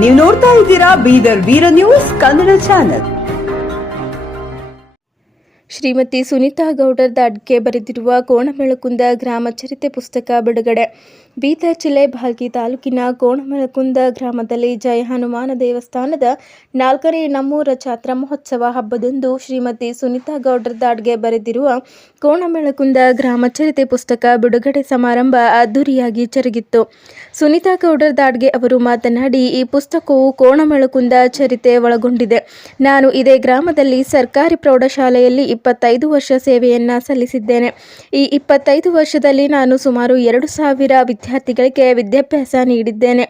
ನೀವು ನೋಡ್ತಾ ಇದ್ದೀರಾ ಬೀದರ್ ವೀರ ನ್ಯೂಸ್ ಕನ್ನಡ ಚಾನೆಲ್. ಶ್ರೀಮತಿ ಸುನೀತಾ ಗೌಡರ್ ದಾಡ್ಗೆ ಬರೆದಿರುವ ಕೋಣಮೆಳಕುಂದ ಗ್ರಾಮ ಚರಿತೆ ಪುಸ್ತಕ ಬಿಡುಗಡೆ. ಬೀದರ್ ಜಿಲ್ಲೆ ಭಾಲ್ಕಿ ತಾಲೂಕಿನ ಕೋಣಮೆಳಕುಂದ ಗ್ರಾಮದಲ್ಲಿ ಜಯ ಹನುಮಾನ ದೇವಸ್ಥಾನದ 4ನೇ ನಮ್ಮೂರ ಜಾತ್ರಾ ಮಹೋತ್ಸವ ಹಬ್ಬದಂದು ಶ್ರೀಮತಿ ಸುನೀತಾ ಗೌಡರ್ ದಾಡ್ಗೆ ಬರೆದಿರುವ ಕೋಣಮೆಳಕುಂದ ಗ್ರಾಮ ಚರಿತೆ ಪುಸ್ತಕ ಬಿಡುಗಡೆ ಸಮಾರಂಭ ಅದ್ದೂರಿಯಾಗಿ ಜರುಗಿತ್ತು. ಸುನೀತಾ ಗೌಡರ್ ದಾಡ್ಗೆ ಅವರು ಮಾತನಾಡಿ, ಈ ಪುಸ್ತಕವು ಕೋಣಮೆಳಕುಂದ ಚರಿತೆ ಒಳಗೊಂಡಿದೆ. ನಾನು ಇದೇ ಗ್ರಾಮದಲ್ಲಿ ಸರ್ಕಾರಿ ಪ್ರೌಢಶಾಲೆಯಲ್ಲಿ 25 ವರ್ಷ ಸೇವೆಯನ್ನ ಸಲ್ಲಿಸಿದ್ದೇನೆ. ಈ 25 ವರ್ಷದಲ್ಲಿ ನಾನು ಸುಮಾರು 2,000 ವಿದ್ಯಾರ್ಥಿಗಳಿಗೆ ವಿದ್ಯಾಭ್ಯಾಸ ನೀಡಿದ್ದೇನೆ.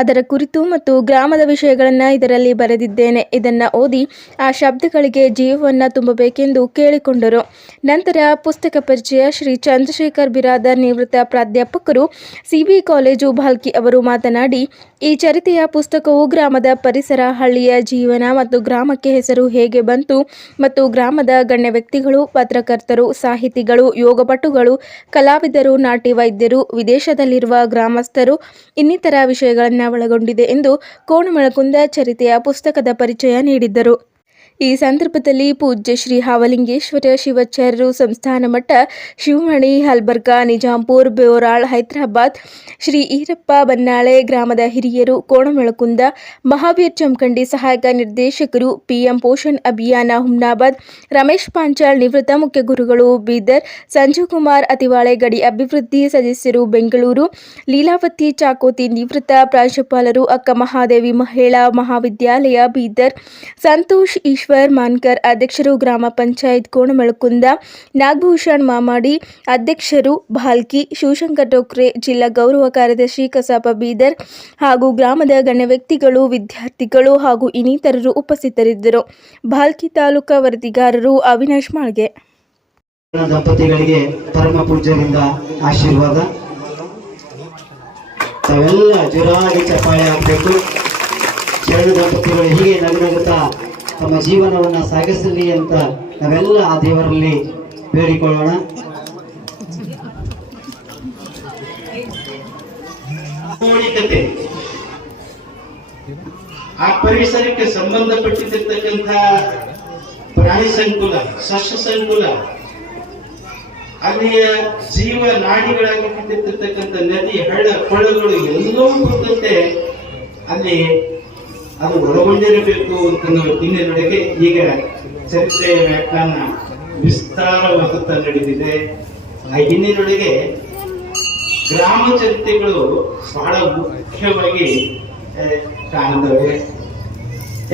ಅದರ ಕುರಿತು ಮತ್ತು ಗ್ರಾಮದ ವಿಷಯಗಳನ್ನು ಇದರಲ್ಲಿ ಬರೆದಿದ್ದೇನೆ. ಇದನ್ನು ಓದಿ ಆ ಶಬ್ದಗಳಿಗೆ ಜೀವವನ್ನು ತುಂಬಬೇಕೆಂದು ಕೇಳಿಕೊಂಡರು. ನಂತರ ಪುಸ್ತಕ ಪರಿಚಯ ಶ್ರೀ ಚಂದ್ರಶೇಖರ್ ಬಿರಾದರ್ ನಿವೃತ್ತ ಪ್ರಾಧ್ಯಾಪಕರು, ಸಿಬಿ ಕಾಲೇಜು ಭಾಲ್ಕಿ ಅವರು ಮಾತನಾಡಿ, ಈ ಚರಿತೆಯ ಪುಸ್ತಕವು ಗ್ರಾಮದ ಪರಿಸರ, ಹಳ್ಳಿಯ ಜೀವನ ಮತ್ತು ಗ್ರಾಮಕ್ಕೆ ಹೆಸರು ಹೇಗೆ ಬಂತು ಮತ್ತು ಗ್ರಾಮದ ಗಣ್ಯ ವ್ಯಕ್ತಿಗಳು, ಪತ್ರಕರ್ತರು, ಸಾಹಿತಿಗಳು, ಯೋಗಪಟುಗಳು, ಕಲಾವಿದರು, ನಾಟಿ ವೈದ್ಯರು, ವಿದೇಶದಲ್ಲಿರುವ ಗ್ರಾಮಸ್ಥರು ಇನ್ನಿತರ ವಿಷಯಗಳನ್ನು ಒಳಗೊಂಡಿದೆ ಎಂದು ಕೋಣಮೆಳಕುಂದ ಚರಿತೆಯ ಪುಸ್ತಕದ ಪರಿಚಯ ನೀಡಿದ್ದರು. ಈ ಸಂದರ್ಭದಲ್ಲಿ ಪೂಜ್ಯ ಶ್ರೀ ಹಾವಲಿಂಗೇಶ್ವರ ಶಿವಾಚಾರ್ಯರು, ಸಂಸ್ಥಾನ ಮಠ, ಶಿವಮಣಿ, ಹಲ್ಬರ್ಗಾ, ನಿಜಾಂಪುರ್, ಬೋರಾಳ್, ಹೈದರಾಬಾದ್, ಶ್ರೀ ಈರಪ್ಪ ಬನ್ನಾಳೆ, ಗ್ರಾಮದ ಹಿರಿಯರು, ಕೋಣಮೆಳಕುಂದ, ಮಹಾವೀರ್ ಜಮಖಂಡಿ ಸಹಾಯಕ ನಿರ್ದೇಶಕರು, PM ಪೋಷಣ್ ಅಭಿಯಾನ ಹುಮ್ನಾಬಾದ್, ರಮೇಶ್ ಪಾಂಚಾಳ್ ನಿವೃತ್ತ ಮುಖ್ಯ ಗುರುಗಳು ಬೀದರ್, ಸಂಜೀವ್ ಕುಮಾರ್ ಅತಿವಾಳೆ ಗಡಿ ಅಭಿವೃದ್ಧಿ ಸದಸ್ಯರು ಬೆಂಗಳೂರು, ಲೀಲಾವತಿ ಚಾಕೋತಿ ನಿವೃತ್ತ ಪ್ರಾಂಶುಪಾಲರು, ಅಕ್ಕ ಮಹಾದೇವಿ ಮಹಿಳಾ ಮಹಾವಿದ್ಯಾಲಯ ಬೀದರ್, ಸಂತೋಷ್ ಈಶ್ವರ್ ಮಾನ್ಕರ್ ಅಧ್ಯಕ್ಷರು, ಗ್ರಾಮ ಪಂಚಾಯತ್ ಕೋಣಮೆಳಕುಂದ, ನಾಗಭೂಷಣ್ ಮಾಮಾಡಿ ಅಧ್ಯಕ್ಷರು ಭಾಲ್ಕಿ, ಶಿವಶಂಕರ್ ಟೋಕ್ರೆ ಜಿಲ್ಲಾ ಗೌರವ ಕಾರ್ಯದರ್ಶಿ ಕಸಾಪ ಬೀದರ್ ಹಾಗೂ ಗ್ರಾಮದ ಗಣ್ಯ ವ್ಯಕ್ತಿಗಳು, ವಿದ್ಯಾರ್ಥಿಗಳು ಹಾಗೂ ಇನ್ನಿತರರು ಉಪಸ್ಥಿತರಿದ್ದರು. ಭಾಲ್ಕಿ ತಾಲೂಕಾ ವರದಿಗಾರರು ಅವಿನಾಶ್ ಮಾಳ್ಗೆ. ದಂಪತಿಗಳಿಗೆ ಪರಮ ಪೂಜ್ಯರಿಂದ ಆಶೀರ್ವಾದ. ತಾವೆಲ್ಲ ಜೋರಾಗಿ ಚಪ್ಪಾಳೆ ಹಾಕಬೇಕು. ಶರಣ ದಂಪತಿಗಳು ಹೀಗೆ ನಗುತ್ತಾ ತಮ್ಮ ಜೀವನವನ್ನು ಸಾಗಿಸಲಿ ಅಂತ ನಾವೆಲ್ಲ ಆ ದೇವರಲ್ಲಿ ಬೇಡಿಕೊಳ್ಳೋಣ. ಆ ಪರಿಸರಕ್ಕೆ ಸಂಬಂಧಪಟ್ಟಿರ್ತಕ್ಕಂಥ ಪ್ರಾಣಿ ಸಂಕುಲ, ಸಸ್ಯ ಸಂಕುಲ, ಅಲ್ಲಿಯ ಜೀವ ನಾಡಿಗಳಾಗಿ ಬಿಟ್ಟಿರ್ತಕ್ಕಂಥ ನದಿ, ಹಳ್ಳ, ಕೊಳ್ಳಗಳು ಎಲ್ಲವೂ ಕುರಿತಂತೆ ಅಲ್ಲಿ ಅದು ಒಳಗೊಂಡಿರಬೇಕು ಅಂತ ಹಿನ್ನೆಲೆಗೆ ಈಗ ಚರಿತ್ರೆಯ ವ್ಯಾಖ್ಯಾನ ವಿಸ್ತಾರವಾಗುತ್ತಾ ನಡೆದಿದೆ. ಆ ಹಿನ್ನೆಲೆಗೆ ಗ್ರಾಮ ಚರಿತ್ರೆಗಳು ಬಹಳ ಮುಖ್ಯವಾಗಿ ಕಾಣ್ತವೆ.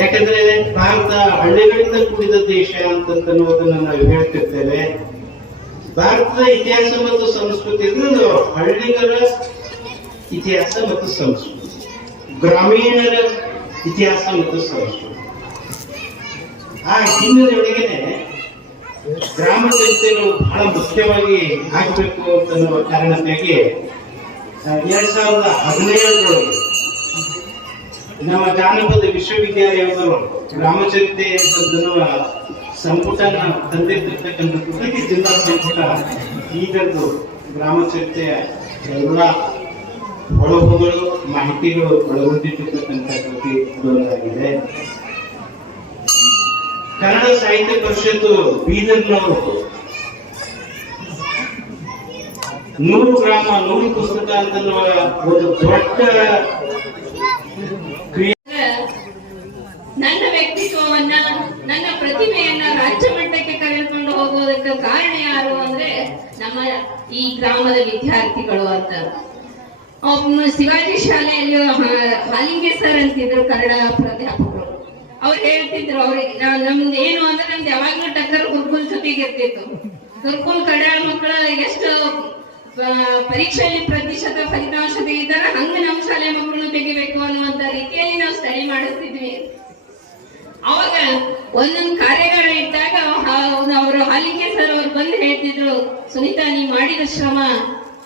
ಯಾಕಂದ್ರೆ ಭಾರತ ಹಳ್ಳಿಗಳಿಂದ ಕೂಡಿದ ದೇಶ ಅಂತನ್ನುವುದನ್ನು ನಾವು ಹೇಳ್ತಿರ್ತೇವೆ. ಭಾರತದ ಇತಿಹಾಸ ಮತ್ತು ಸಂಸ್ಕೃತಿ ಅಂದ್ರೆ ಹಳ್ಳಿಗರ ಇತಿಹಾಸ ಮತ್ತು ಸಂಸ್ಕೃತಿ, ಗ್ರಾಮೀಣರ ಇತಿಹಾಸ ಮತ್ತು ಸಂಸ್ಕೃತಿ. ಆ ಹಿನ್ನೆಲೆಯೊಳಗೇನೆ ಗ್ರಾಮ ಚರಿತ್ರೆಗಳು ಬಹಳ ಮುಖ್ಯವಾಗಿ ಆಗಬೇಕು ಅಂತನ್ನುವ ಕಾರಣಕ್ಕಾಗಿ 2017 ನಮ್ಮ ಜಾನಪದ ವಿಶ್ವವಿದ್ಯಾಲಯದವರು ಗ್ರಾಮ ಚರಿತ್ರೆ ಅಂತನ್ನುವ ಸಂಪುಟನ ತಂದಿರ್ತಕ್ಕಂಥ ಪ್ರತಿ ಜಿಲ್ಲಾ ಸಂಪುಟ ಈಗದ್ದು ಗ್ರಾಮ ಚರಿತ್ರೆಯ ಎಲ್ಲ ಒಳಹುಗಳು, ಮಾಹಿತಿಗಳು ಒಳಗೊಂಡಿರ್ತಕ್ಕಂಥ ಕೃತಿ ಒಂದಾಗಿದೆ. ಕನ್ನಡ ಸಾಹಿತ್ಯ ಪರಿಷತ್ತು ಬೀದರ್ನವರು 100 ಗ್ರಾಮ 100 ಪುಸ್ತಕ ಅಂತನ್ನುವ ಒಂದು ದೊಡ್ಡ ಕ್ರಿಯೆ. ನನ್ನ ವ್ಯಕ್ತಿತ್ವವನ್ನ, ನನ್ನ ಪ್ರತಿಭೆಯನ್ನ ರಾಜ್ಯ ಮಟ್ಟಕ್ಕೆ ಕರೆದುಕೊಂಡು ಹೋಗುವುದಕ್ಕೆ ಕಾರಣ ಯಾರು ಅಂದ್ರೆ ನಮ್ಮ ಈ ಗ್ರಾಮದ ವಿದ್ಯಾರ್ಥಿಗಳು ಅಂತ. ಶಿವಾಜಿ ಶಾಲೆಯಲ್ಲಿ ಹಾಲಿಂಗೆ ಸರ್ ಅಂತಿದ್ರು, ಕನ್ನಡ ಪ್ರಾಧ್ಯಾಪಕರು. ಅವ್ರು ಹೇಳ್ತಿದ್ರು, ಅವ್ರಿಗೆ ನಮ್ದು ಏನು ಅಂದ್ರೆ ನಮ್ದು ಯಾವಾಗ್ಲೂ ಟಕ್ಕರ್ ಗುರುಕುಲ್ ಜೊತೆಗೆ ಇರ್ತಿತ್ತು. ಗುರುಕುಲ್ ಕನ್ನಡ ಮಕ್ಕಳು ಎಷ್ಟು ಪರೀಕ್ಷೆಯಲ್ಲಿ ಪ್ರತಿಶತ ಫಲಿತಾಂಶ ತೆಗಿತಾರೆ, ಹಂಗ ನಮ್ಮ ಶಾಲೆ ಮಕ್ಕಳು ತೆಗಿಬೇಕು ಅನ್ನುವಂತ ರೀತಿಯಲ್ಲಿ ನಾವು ಸ್ಟಡಿ ಮಾಡಿಸ್ತಿದ್ವಿ. ಅವಾಗ ಒಂದೊಂದು ಕಾರ್ಯಾಗಾರ ಇದ್ದಾಗ ಅವರು ಹಾಲಿಗೆ ಸರ್ ಅವ್ರು ಬಂದು ಹೇಳ್ತಿದ್ರು, ಸುನೀತಾ ನೀ ಮಾಡಿದ ಶ್ರಮ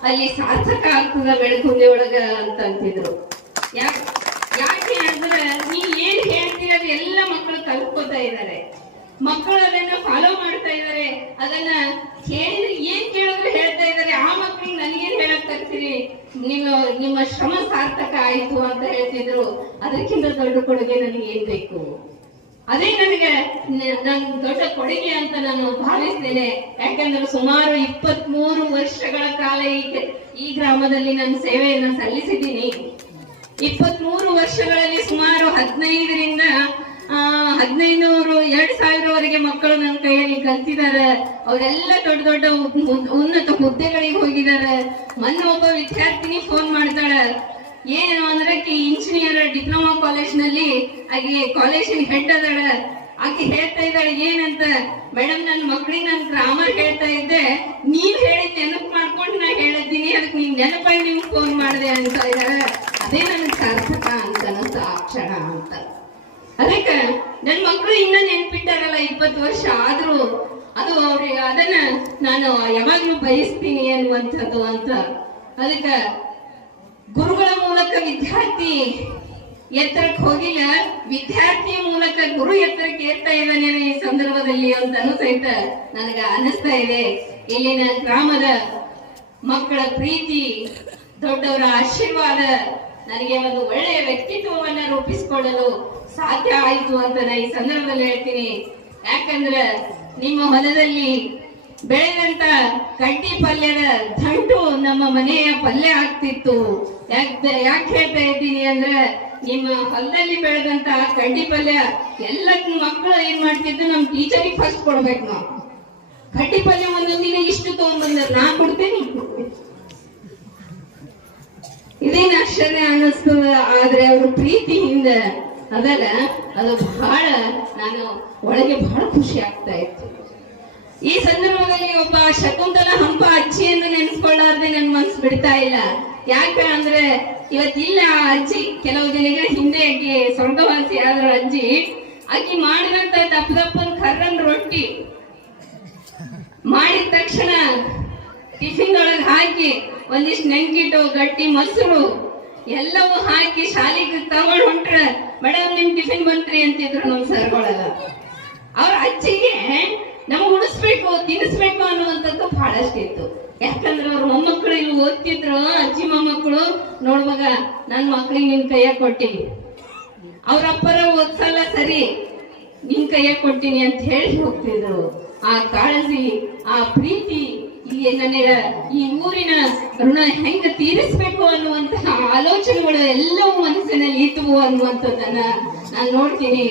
ಅಲ್ಲಿ ಸಾರ್ಥಕ ಆಗ್ತದ ಬೆಳಕುಂದೆ ಒಳಗ ಅಂತ ಅಂತಿದ್ರು. ಯಾಕೆ ಅಂದ್ರೆ ನೀವು ಏನ್ ಹೇಳ್ತೀರದು ಎಲ್ಲ ಮಕ್ಕಳು ಕಲ್ತ್ಕೋತಾ ಇದ್ದಾರೆ, ಮಕ್ಕಳು ಅದನ್ನ ಫಾಲೋ ಮಾಡ್ತಾ ಇದ್ದಾರೆ, ಅದನ್ನ ಹೇಳಿದ್ರೆ ಏನ್ ಕೇಳಿದ್ರು ಹೇಳ್ತಾ ಇದ್ದಾರೆ. ಕಲಿಸ್ರಿ, ನಿಮ್ಮ ಶ್ರಮ ಸಾರ್ಥಕ ಆಯ್ತು ಅಂತ ಹೇಳ್ತಿದ್ರು. ಅದಕ್ಕಿಂತ ದೊಡ್ಡ ಕೊಡುಗೆ ನನಗೆ ಏನ್ ಬೇಕು? ಅದೇ ನನಗೆ ನನ್ ದೊಡ್ಡ ಕೊಡುಗೆ ಅಂತ ನಾನು ಭಾವಿಸ್ತೇನೆ. ಯಾಕಂದ್ರೆ ಸುಮಾರು 23 ವರ್ಷಗಳ ಕಾಲ ಈ ಗ್ರಾಮದಲ್ಲಿ ನಾನು ಸೇವೆಯನ್ನ ಸಲ್ಲಿಸಿದ್ದೀನಿ. 23 ವರ್ಷಗಳಲ್ಲಿ ಸುಮಾರು 1500ರಿಂದ 2000ವರೆಗೆ ಮಕ್ಕಳು ನನ್ನ ಕೈಯಲ್ಲಿ ಕಲ್ತಿದ್ದಾರೆ. ಅವರೆಲ್ಲ ದೊಡ್ಡ ದೊಡ್ಡ ಉನ್ನತ ಹುದ್ದೆಗಳಿಗೆ ಹೋಗಿದ್ದಾರೆ. ಮೊನ್ನೆ ಒಬ್ಬ ವಿದ್ಯಾರ್ಥಿನಿ ಫೋನ್ ಮಾಡ್ತಾಳೆ, ಏನು ಅಂದ್ರೆ ಇಂಜಿನಿಯರ್ ಡಿಪ್ಲೊಮಾ ಕಾಲೇಜ್ನಲ್ಲಿ ಆಕೆ ಕಾಲೇಜಿನ ಹೆಡ್ ಅದಾಳ. ಆಕೆ ಹೇಳ್ತಾ ಇದ್ದಾಳೆ ಏನಂತ, ಮೇಡಮ್ ನನ್ನ ಮಕ್ಕಳಿಗೆ ನಾನು ಗ್ರಾಮರ್ ಹೇಳ್ತಾ ಇದ್ದೆ, ನೀವ್ ಹೇಳಿದ್ ನೆನಪು ಮಾಡ್ಕೊಂಡು ನಾ ಹೇಳಿದ್ದೀನಿ, ಅದಕ್ಕೆ ನೀವ್ ನೆನಪಾಗಿ ನಿಮ್ಗೆ ಫೋನ್ ಮಾಡಿದೆ ಅಂತ ಇದ್ದಾಳೆ. ಅದೇ ನನಗೆ ಸಾರ್ಥಕ ಅಂತ ಅನ್ನಿಸ್ತು ಆ ಕ್ಷಣ ಅಂತ. ಅದಕ್ಕೆ ನನ್ ಮಕ್ಕಳು ಇನ್ನ ನೆನ್ಪಿಟ್ಟಾರಲ್ಲ 20 ವರ್ಷ ಆದ್ರೂ ಅದು ಅವ್ರಿಗೆ ಅದನ್ನ ನಾನು ಯಾವಾಗ್ಲೂ ಬಯಸ್ತೀನಿ ಅನ್ನುವಂಥದ್ದು ಅಂತ. ಅದಕ್ಕೆ ಗುರುಗಳ ಮೂಲಕ ವಿದ್ಯಾರ್ಥಿ ಎತ್ತರಕ್ಕೆ ಹೋಗಿಲ್ಲ, ವಿದ್ಯಾರ್ಥಿಯ ಮೂಲಕ ಗುರು ಎತ್ತರಕ್ಕೆ ಏರ್ತಾ ಇದ್ದಾನೆ ಈ ಸಂದರ್ಭದಲ್ಲಿ ಅಂತ ಸಹಿತ ನನಗ ಅನಿಸ್ತಾ ಇದೆ. ಇಲ್ಲಿನ ಗ್ರಾಮದ ಮಕ್ಕಳ ಪ್ರೀತಿ, ದೊಡ್ಡವರ ಆಶೀರ್ವಾದ ನನಗೆ ಒಂದು ಒಳ್ಳೆಯ ವ್ಯಕ್ತಿತ್ವವನ್ನ ರೂಪಿಸಿಕೊಳ್ಳಲು ಸಾಧ್ಯ ಆಯಿತು ಅಂತ ನಾನು ಈ ಸಂದರ್ಭದಲ್ಲಿ ಹೇಳ್ತೀನಿ. ಯಾಕಂದ್ರೆ ನಿಮ್ಮ ಹೊಲದಲ್ಲಿ ಬೆಳೆದಂತ ಕಡ್ಡಿ ಪಲ್ಯದ ದಂಟು ನಮ್ಮ ಮನೆಯ ಪಲ್ಯ ಆಗ್ತಿತ್ತು. ಯಾಕೆ ಹೇಳ್ತಾ ಇದ್ದೀನಿ ಅಂದ್ರೆ, ನಿಮ್ಮ ಹೊಲದಲ್ಲಿ ಬೆಳೆದಂತ ಕಡ್ಡಿ ಪಲ್ಯ ಎಲ್ಲ ಮಕ್ಕಳು ಏನ್ ಮಾಡ್ತಿದ್ರು, ನಮ್ ಟೀಚರಿಗೆ ಫಸ್ಟ್ ಕೊಡ್ಬೇಕು. ನಾವು ಕಡ್ಡಿ ಪಲ್ಯ ಒಂದೊಂದಿನ ಇಷ್ಟು ತಗೊಂಡ್ಬಂದ್ರೆ ನಾ ಕೊಡ್ತೇನೆ. ಇದೇನು ಆಶ್ಚರ್ಯ ಅನ್ನಿಸ್ತದ, ಆದ್ರೆ ಅವ್ರ ಪ್ರೀತಿಯಿಂದ ಅದಲ್ಲ, ಅದು ಬಹಳ ನಾನು ಒಳಗೆ ಬಹಳ ಖುಷಿ ಆಗ್ತಾ ಇತ್ತು. ಈ ಸಂದರ್ಭದಲ್ಲಿ ಒಬ್ಬ ಶಕುಂತಲ ಹಂಪ ಅಜ್ಜಿಯನ್ನು ನೆನೆಸ್ಕೊಳ್ಳಾರ್ದೆ ನನ್ ಮನ್ಸು ಬಿಡ್ತಾ ಇಲ್ಲ. ಯಾಕೆ ಅಂದ್ರೆ ಇವತ್ತಿಲ್ಲ ಆ ಅಜ್ಜಿ. ಕೆಲವು ದಿನಗಳ ಹಿಂದೆ ಆಕೆ ಸ್ವರ್ಗವಾಸಿ ಆದ್ರ ಅಜ್ಜಿ, ಆಕಿ ಮಾಡಿದಂತ ದಪ್ಪನ ಕರ್ರನ್ ರೊಟ್ಟಿ ಮಾಡಿದ ತಕ್ಷಣ ಟಿಫಿನ್ ಒಳಗೆ ಹಾಕಿ ಒಂದಿಷ್ಟು ನೆಂಕಿಟ್ಟು ಗಟ್ಟಿ ಮೊಸರು ಎಲ್ಲವೂ ಹಾಕಿ ಶಾಲೆಗೆ ತಗೊಂಡ್ ಹೊಂಟ್ರ, ಮೇಡಮ್ ನಿಮ್ ಟಿಫಿನ್ ಬಂತ್ರಿ ಅಂತಿದ್ರು ನಮ್ ಸರ್ಗಳೆಲ್ಲ. ಅವ್ರ ಅಜ್ಜಿಗೆ ನಮಗ್ ಉಣಿಸ್ಬೇಕು, ತಿನ್ನಿಸ್ಬೇಕು ಅನ್ನುವಂಥದ್ದು ಬಹಳಷ್ಟಿತ್ತು. ಯಾಕಂದ್ರೆ ಅವ್ರ ಮೊಮ್ಮಕ್ಕಳು ಇಲ್ಲಿ ಓದ್ತಿದ್ರು, ಅಜ್ಜಿ ಮೊಮ್ಮಕ್ಕಳು, ನೋಡ್ ಮಗ ನನ್ ಮಕ್ಳಿಗೆ ನಿನ್ ಕೈಯಾಗ ಕೊಟ್ಟಿನಿ, ಅವ್ರ ಅಪ್ಪರ ಓದ್ಸಲ್ಲ ಸರಿ, ನಿನ್ ಕೈಯಾಗ ಕೊಟ್ಟಿನಿ ಅಂತ ಹೇಳಿ ಹೋಗ್ತಿದ್ರು. ಆ ಕಾಳಜಿ, ಆ ಪ್ರೀತಿ, ಈ ಊರಿನ ಋಣ ಹೆಂಗ ತೀರಿಸ್ಬೇಕು ಅನ್ನುವಂತಹ ಆಲೋಚನೆಗಳು ಎಲ್ಲವೂ ಮನಸ್ಸಿನಲ್ಲಿ ಇದ್ವು ಅನ್ನುವಂಥದ್ದನ್ನ ನಾನು ನೋಡ್ತೀನಿ.